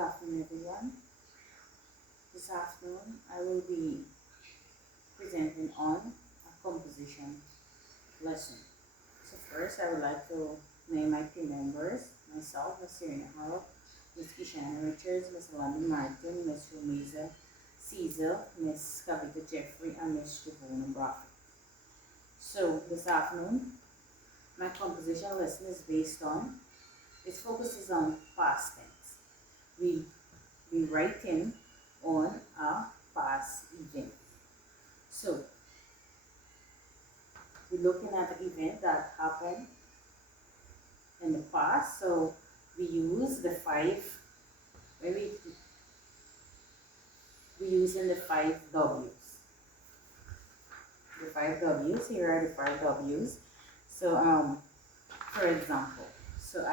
afternoon, everyone. This afternoon, I will be presenting on a composition lesson. So first, I would like to name my team members, myself, Ms. Serena Hall, Ms. Kishana Richards, Ms. Alana Martin, Ms. Rumiza Caesar, Ms. Kavita Jeffrey, and Ms. Javona Bradford. So this afternoon, my composition lesson is based on, it focuses on past tense. We write in on a past event. So we're looking at the event that happened in the past. So we use the five, when we using the five W's. The five W's, here are the five W's. So for example, so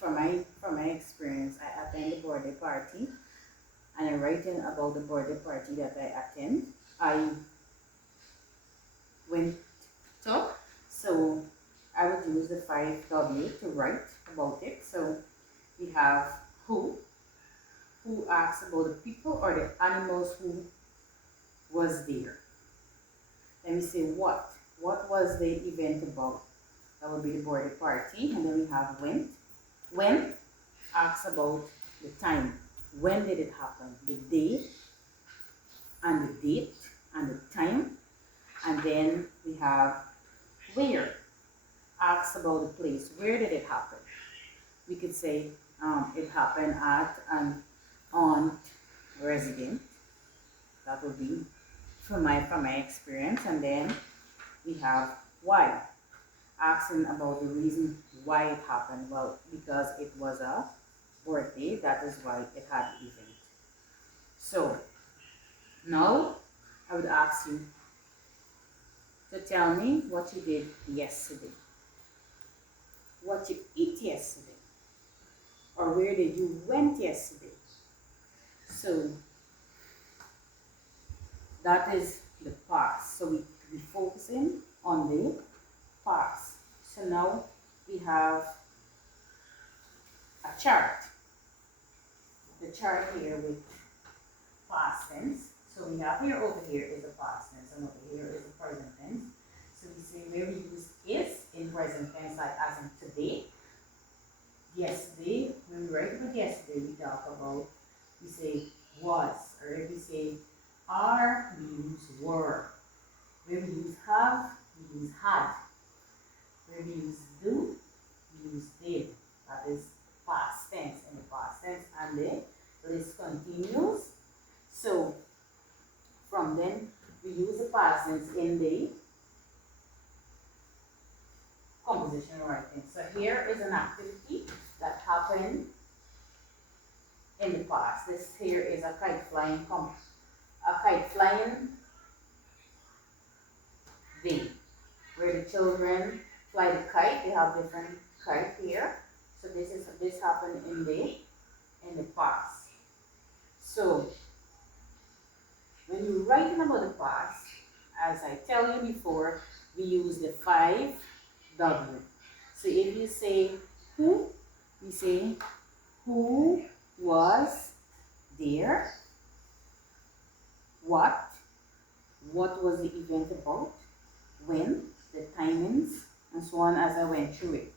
from my experience, I attend a birthday party and I'm writing about the birthday party that I attend. I went to, so I would use the five W to write about it. So we have who asks about the people or the animals who was there. Then we say what was the event about? That would be the birthday party. And then we have when asks about the time. When did it happen? The day and the date and the time. And then we have where asks about the place. Where did it happen? We could say it happened at an aunt resident. That would be from my experience. And then we have why, asking about the reason why it happened. Well, because it was a birthday, that is why it had an event. So now I would ask you to tell me what you did yesterday, what you ate yesterday, or where did you went yesterday. So that is the past. So we focusing on the past. So now we have a chart. The chart here with past tense. So we have here, over here is the past tense, and over here is the present tense. So we say where we use is in present tense, like as in today. Yesterday, when we write about yesterday, we talk about, we say was, or if we say are, we use were. Where we use have, we use had. Where we use do, we use did. That is past tense in the past tense, and the list continues. So from then we use the past tense in the composition writing. So here is an activity that happened in the past. This here is a kite flying day, where the children fly the kite. They have different kite here. So this happened in the past. So when you're writing about the past, as I tell you before, we use the five W. So if you say who, we say who was there, what was the event about, when, the timings, and so on as I went through it.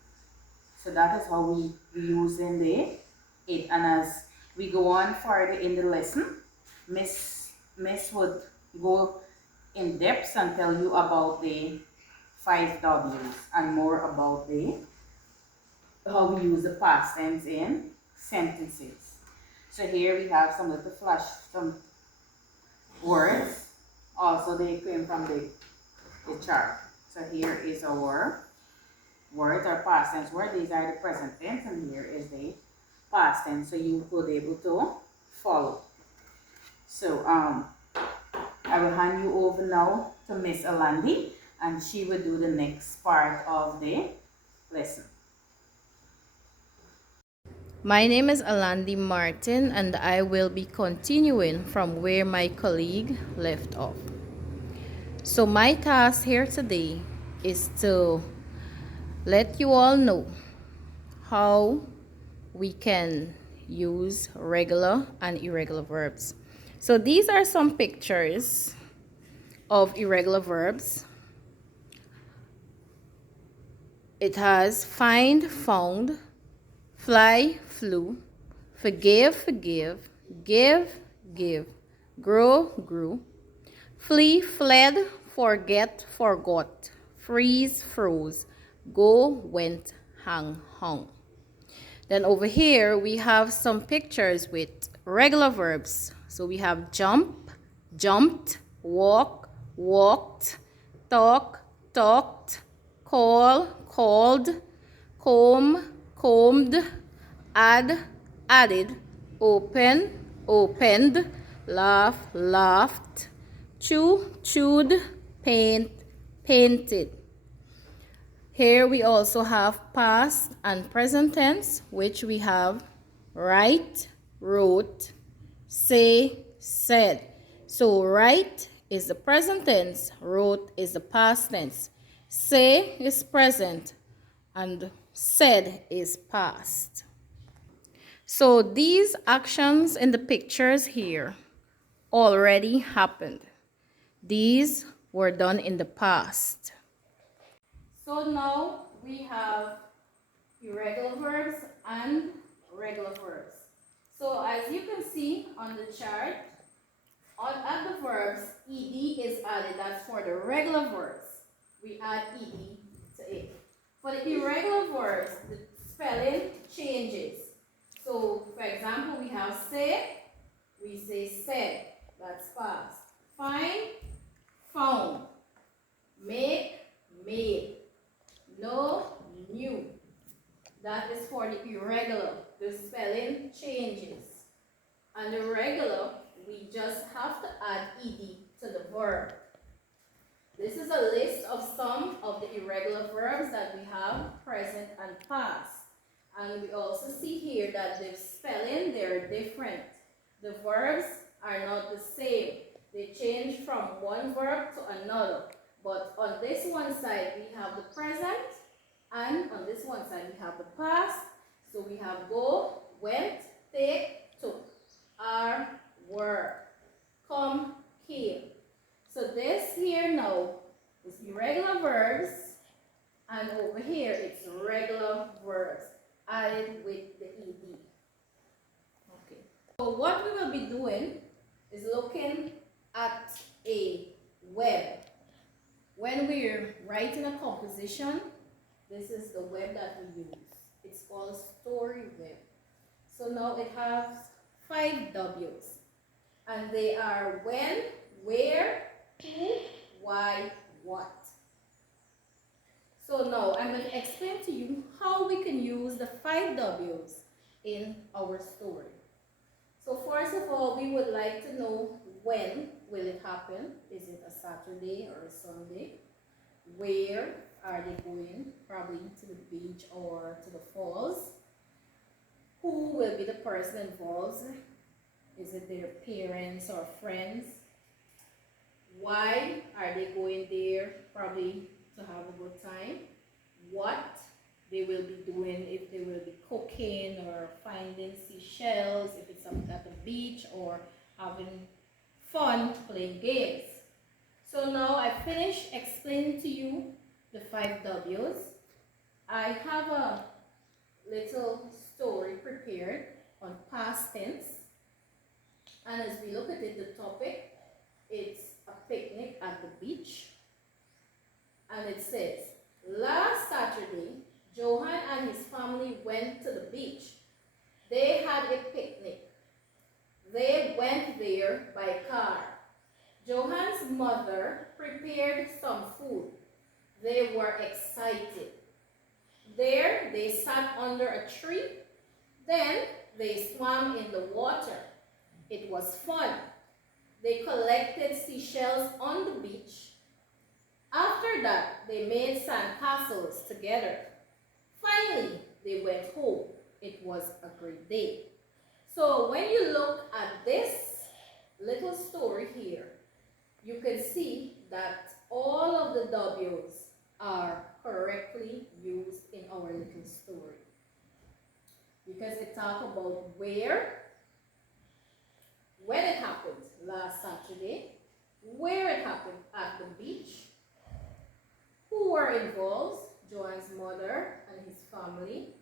So that is how we use in it. And as we go on further in the lesson, Miss would go in depth and tell you about the five W's and more about how we use the past tense in sentences. So here we have some words. Also, they came from the chart. So here is our words, our past tense word. These are the present tense, and here is the past tense. So you could be able to follow. So I will hand you over now to Miss Alandi, and she will do the next part of the lesson. My name is Alandi Martin, and I will be continuing from where my colleague left off. So my task here today is to let you all know how we can use regular and irregular verbs. So these are some pictures of irregular verbs. It has find, found, fly, flew, forgive, forgive, give, give, grow, grew, flee, fled, forget, forgot, freeze, froze, go, went, hang, hung. Then over here we have some pictures with regular verbs. So we have jump, jumped, walk, walked, talk, talked, call, called, comb, combed, add, added, open, opened, laugh, laughed, chew, chewed, paint, painted. Here we also have past and present tense, which we have write, wrote, say, said. So write is the present tense, wrote is the past tense, say is present, and said is past. So these actions in the pictures here already happened. These were done in the past. So now we have irregular verbs and regular verbs. So as you can see on the chart, at the verbs, ed is added. That's for the regular verbs. We add ed to it. For the irregular verbs, the spelling changes. So, for example, we have say, we say said. That's past. Find, found. Make, made. Know, knew. That is for the irregular. The spelling changes. And the regular, we just have to add ed to the verb. This is a list of some of the irregular verbs that we have, present and past. And we also see here that the spelling, they're different. The verbs are not the same. They change from one verb to another. But on this one side, we have the present, and on this one side, we have the past. So we have go, went, take, took, are, were, come, came. So this here now is irregular verbs, and over here it's regular verbs added with the ed. Okay. So what we will be doing is looking at a web. When we're writing a composition, this is the web that we use. It's called story web. So now it has 5 W's. And they are when, where, who, why, what. So now I'm going to explain to you how we can use the 5 W's in our story. So first of all, we would like to know when will it happen. Is it a Saturday or a Sunday? Where are they going? Probably to the beach or to the falls. Who will be the person involved? Is it their parents or friends? Why are they going there? Probably to have a good time. What they will be doing, if they will be cooking or finding seashells, if it's at the beach, or having fun playing games. So now I finished explaining to you the 5 W's. I have a little story prepared on past tense. And as we look at it, the topic, it's a picnic at the beach. And it says, last Saturday, Johan and his family went to the beach. They had a picnic. They went there by car. Johan's mother prepared some food. They were excited. There, they sat under a tree. Then, they swam in the water. It was fun. They collected seashells on the beach. After that, they made sandcastles together. Finally, they went home. It was a great day. So when you look at this little story here, you can see that all of the W's are correctly used in our little story. because it talks about where, when it happened last Saturday, where it happened at the beach, who were involved, Joanne's mother and his family,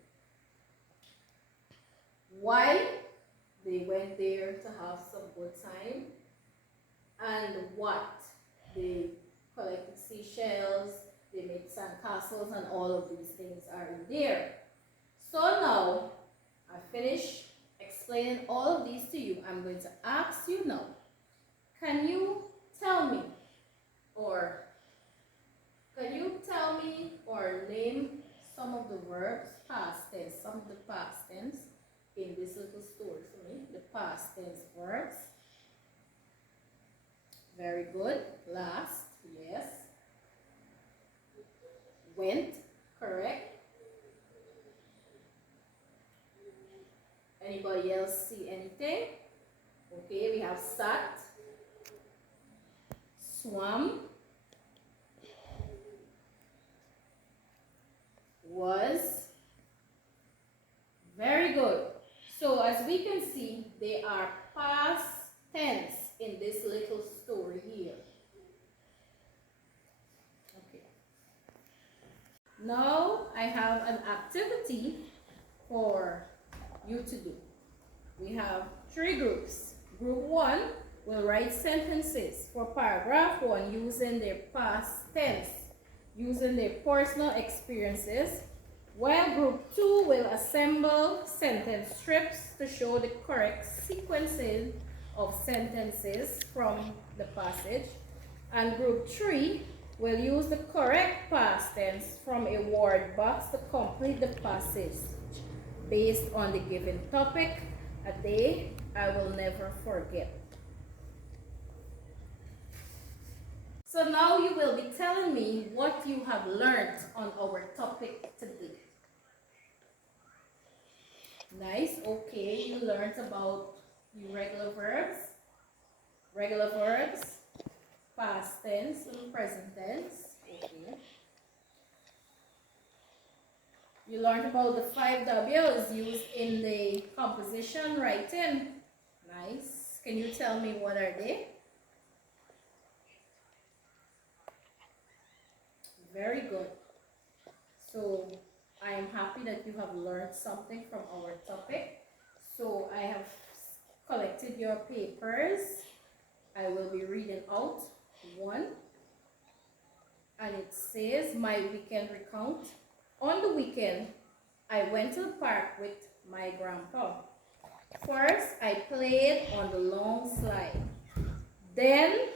why they went there to have some good time, and what they collected seashells, they made sandcastles, and all of these things are in there. So now I finished explaining all of these to you. I'm going to ask you now, can you tell me or name some of the verbs past tense, some of the past tense in this little story for me, the past tense verbs. Very good. Last, yes. Went, correct. Anybody else see anything? Okay, we have sat, swam, was. Very good. So as we can see, they are past tense in this little story here. Okay. Now I have an activity for you to do. We have 3 groups. Group 1 will write sentences for paragraph 1 using their past tense, using their personal experiences, while group 2 will assemble sentence strips to show the correct sequences of sentences from the passage, and group 3 will use the correct past tense from a word box to complete the passage based on the given topic, a day I will never forget. So now you will be telling me what you have learned on our topic today. Nice, okay, you learned about irregular verbs, past tense and present tense, okay. You learned about the 5 W's used in the composition writing. Nice, can you tell me what are they? Very good. So I am happy that you have learned something from our topic. So I have collected your papers. I will be reading out one. And it says, my weekend recount. On the weekend, I went to the park with my grandpa. First, I played on the long slide. Then,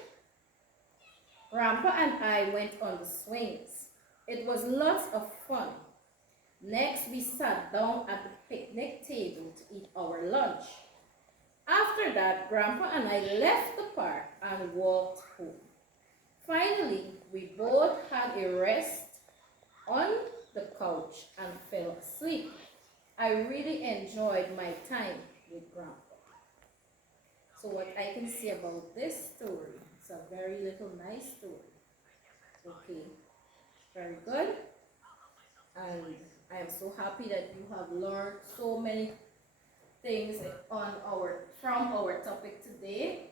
Grandpa and I went on the swings. It was lots of fun. Next, we sat down at the picnic table to eat our lunch. After that, Grandpa and I left the park and walked home. Finally, we both had a rest on the couch and fell asleep. I really enjoyed my time with Grandpa. So what I can say about this story, it's a very little nice story. Okay, very good. And I am so happy that you have learned so many things from our topic today.